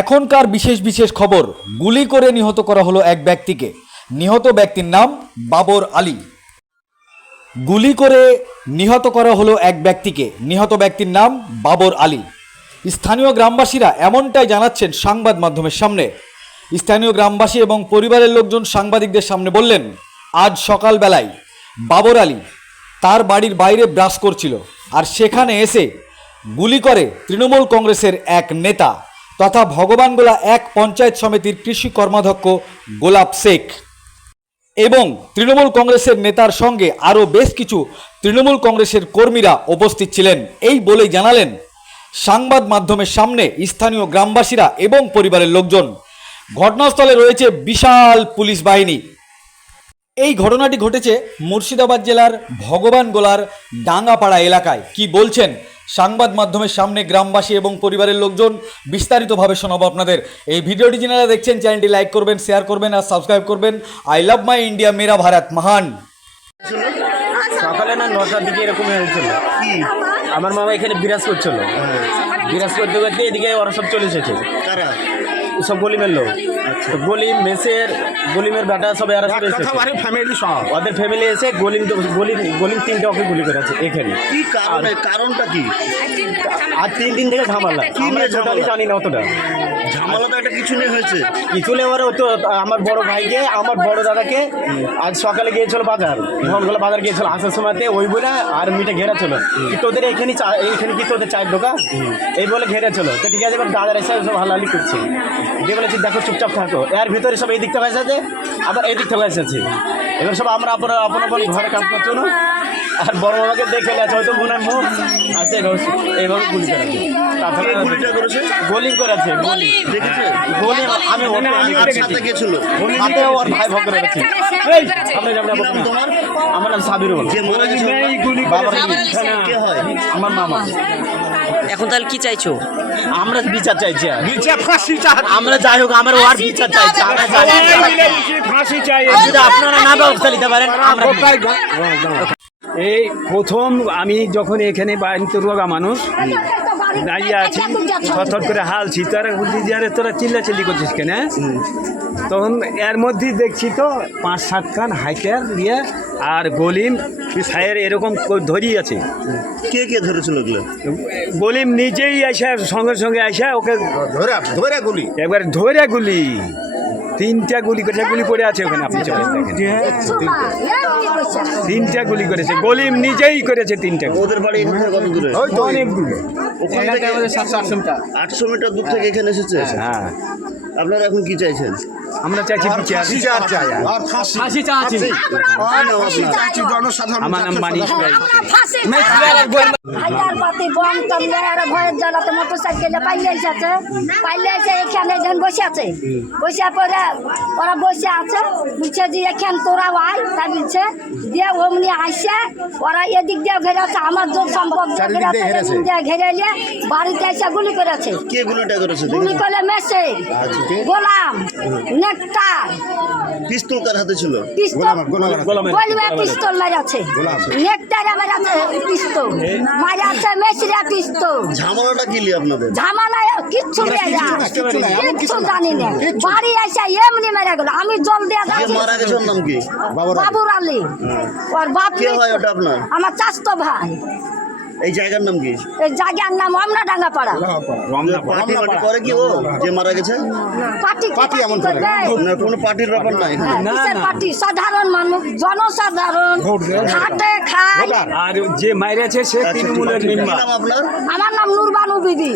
এখনকার বিশেষ বিশেষ খবর গুলি করে নিহত করা হলো এক ব্যক্তিকে। নিহত ব্যক্তির নাম বাবর আলী। গুলি করে নিহত করা হলো এক ব্যক্তিকে। নিহত ব্যক্তির নাম বাবর আলী। স্থানীয় গ্রামবাসীরা এমনটাই জানাচ্ছেন সংবাদ মাধ্যমের সামনে। স্থানীয় গ্রামবাসী এবং পরিবারের লোকজন সাংবাদিকদের সামনে বললেন, আজ সকালবেলায় বাবর আলী তার বাড়ির বাইরে ব্রাশ করছিল। আর সেখানে এসে গুলি করে তৃণমূল কংগ্রেসের এক নেতা তথা ভগবানগোলা এক পঞ্চায়েত সমিতির কৃষি কর্মাধ্যক্ষ গোলাপ শেখ। এবং তৃণমূল কংগ্রেসের নেতার সঙ্গে আরও বেশ কিছু তৃণমূল কংগ্রেসের কর্মীরা উপস্থিত ছিলেন। এই বলেই জানালেন, সংবাদ মাধ্যমের সামনে স্থানীয় গ্রামবাসীরা এবং পরিবারের লোকজন। ঘটনাস্থলে রয়েছে বিশাল পুলিশ বাহিনী। এই ঘটনাটি ঘটেছে মুর্শিদাবাদ জেলার ভগবানগোলার ডাঙ্গাপাড়া এলাকায়। কি বলছেন সংবাদ মাধ্যমের সামনে গ্রামবাসী এবং পরিবারের লোকজন বিস্তারিতভাবে শোনাবো আপনাদের। এই ভিডিওটি যারা দেখছেন চ্যানেলটি লাইক করবেন শেয়ার করবেন আর সাবস্ক্রাইব করবেন। আই লাভ মাই ইন্ডিয়া মেরা ভারত মহান সকালে না নটার দিকে এরকম হয়েছিল। আমার মামা এখানে বিরাজ করছিল বিরাজ করতে করতে এদিকে ওরা সব চলে এসেছে। কারা? সব গলিমের লোক। গলিম মেসের গলিমের বেটা সব এরা সব এসেছে ফ্যামিলি সব। ওদের ফ্যামিলি এসে গলিম গলিম গলিম তিনটে ওকে গুলি করেছে এখানে। কি কারণে কারণটা কি? আর তিন দিন থেকে ঝামেলা। কি? জানি না অতটা। ঝামেলা তো একটা কিছু নিয়ে হয়েছে। কিছু নেই ওরা তো আমার বড় ভাইকে, আমার বড় দাদাকে আজ সকালে গিয়েছিল বাজার ধনগোলা বাজার গিয়েছিল। আসার সময়তে ওই বলে আর মিটে ঘেরা ছিল। তোদের এখানে এইখানে কি তোদের চায়ের দোকান? এই বলে ঘেরা ছিল। তো ঠিক আছে, এবার দাদার এসে সব হালালি করছে। দিয়ে বলেছি দেখো, চুপচাপ থাকো। এর ভিতরে সব এই দিক থেকে এসেছে, আবার এই দিক থেকে এসেছে। এবার সব আমরা আপনার আপন আপন ঘরে কাজ করছ না? আর বড় মামাকে দেখে গেছে হয়তো মনে হয় মুখ আছে এইভাবে গুলি করেছে তারপরে গুলিটা করেছে? গোলিং করেছে গোলি দেখেছে? গোলি আমি ওর আমি সাথে কে ছিল ওর ভাই ভক্ত রয়েছে সামনে সামনে তোমার আমার নাম সাবির যে মারা গেছে? বাবার কে হয়? আমার মামা। এখন তাহলে কি চাইছো? আমরা বিচার চাইছি। আমরা যাই হোক আমরা ওর বিচার চাইছি। আমরা চাই। যদি আপনারা না ব্যবস্থা নিতে পারেন আমরা এই প্রথম আমি যখন এখানে বাড়িতে রোগা মানুষ দাঁড়িয়ে আছি থরথর করে হালছি। তারা বলছি যে তোরা চিল্লাচিল্লি করছিস কেন হ্যাঁ?" তখন এর মধ্যেই দেখছি তো পাঁচ সাত খান হাইকার নিয়ে আর গলিম সায়ের এরকম ধরিয়ে আছে। কে কে ধরেছিল ওগুলো? গলিম নিজেই আসে সঙ্গে সঙ্গে আসে ওকে ধরে ধরে গুলি। একবার ধরে গুলি। তিনটা গুলি করেছে গুলি পড়ে আছে ওখানে আপনি চলে দেখেন। তিনটা গুলি করেছে গলিম নিজেই করেছে তিনটা। ওদের বাড়ি কত দূরে? অনেক দূরে। ওখান থেকে আটশো মিটার। দূর থেকে এখানে এসেছে? হ্যাঁ। আপনারা এখন কি চাইছেন? আমরা চাইছি বিচার। ফাঁসি চাচ্ছি আমার নাম মানিক পাতি বম তমলে আর ভয়ের জ্বালাতে মোটর সাইকেলে পাইলে এসেছে। পাইলে এসে এখানে যেন বসে আছে। বসে পরে ওরা বসে আছে। বলছে যে এখান তোরা আয়। তা বলছে দিয়ে অমনি আসে ওরা এদিক দিয়ে ঘেরেছে আমার জোর সম্পদ দিয়ে ঘেরে নিয়ে বাড়িতে এসে গুলি করেছে। কে গুলি করে মেসে গোলাম নেকটার। পিস্তল কার হাতে ছিল? পিস্তল বলবে পিস্তল মারাছে নেকটারে মারাছে পিস্তল। মারাছে মেসিরা পিস্তল ঝামেলাটা কি লিয়ে আপনাদের? ঝামেলা কিচ্ছু নেই কিচ্ছু জানি না। বাড়ি এসে এমনি মেরে গেল। আমি জল দিয়ে যাচ্ছি মারা গেছে নাম কি? বাবুর আলী। ওর বাপ কি হয় ওটা আপনার? আমার চাস্তো ভাই। এই জায়গার নাম কি? এই জায়গার নাম রমনা ডাঙ্গা পাড়া পার্টি করে কি ও? যে মারা গেছে? পার্টি পার্টি এমন করে? না কোনো পার্টির ব্যাপার না এখানে কিসের পার্টি? সাধারণ মানুষ জনসাধারণ খাটে খায়। আর যে মাইরেছে সে তৃণমূলের কি মেম্বার আমার নাম নুরবানু বিবি।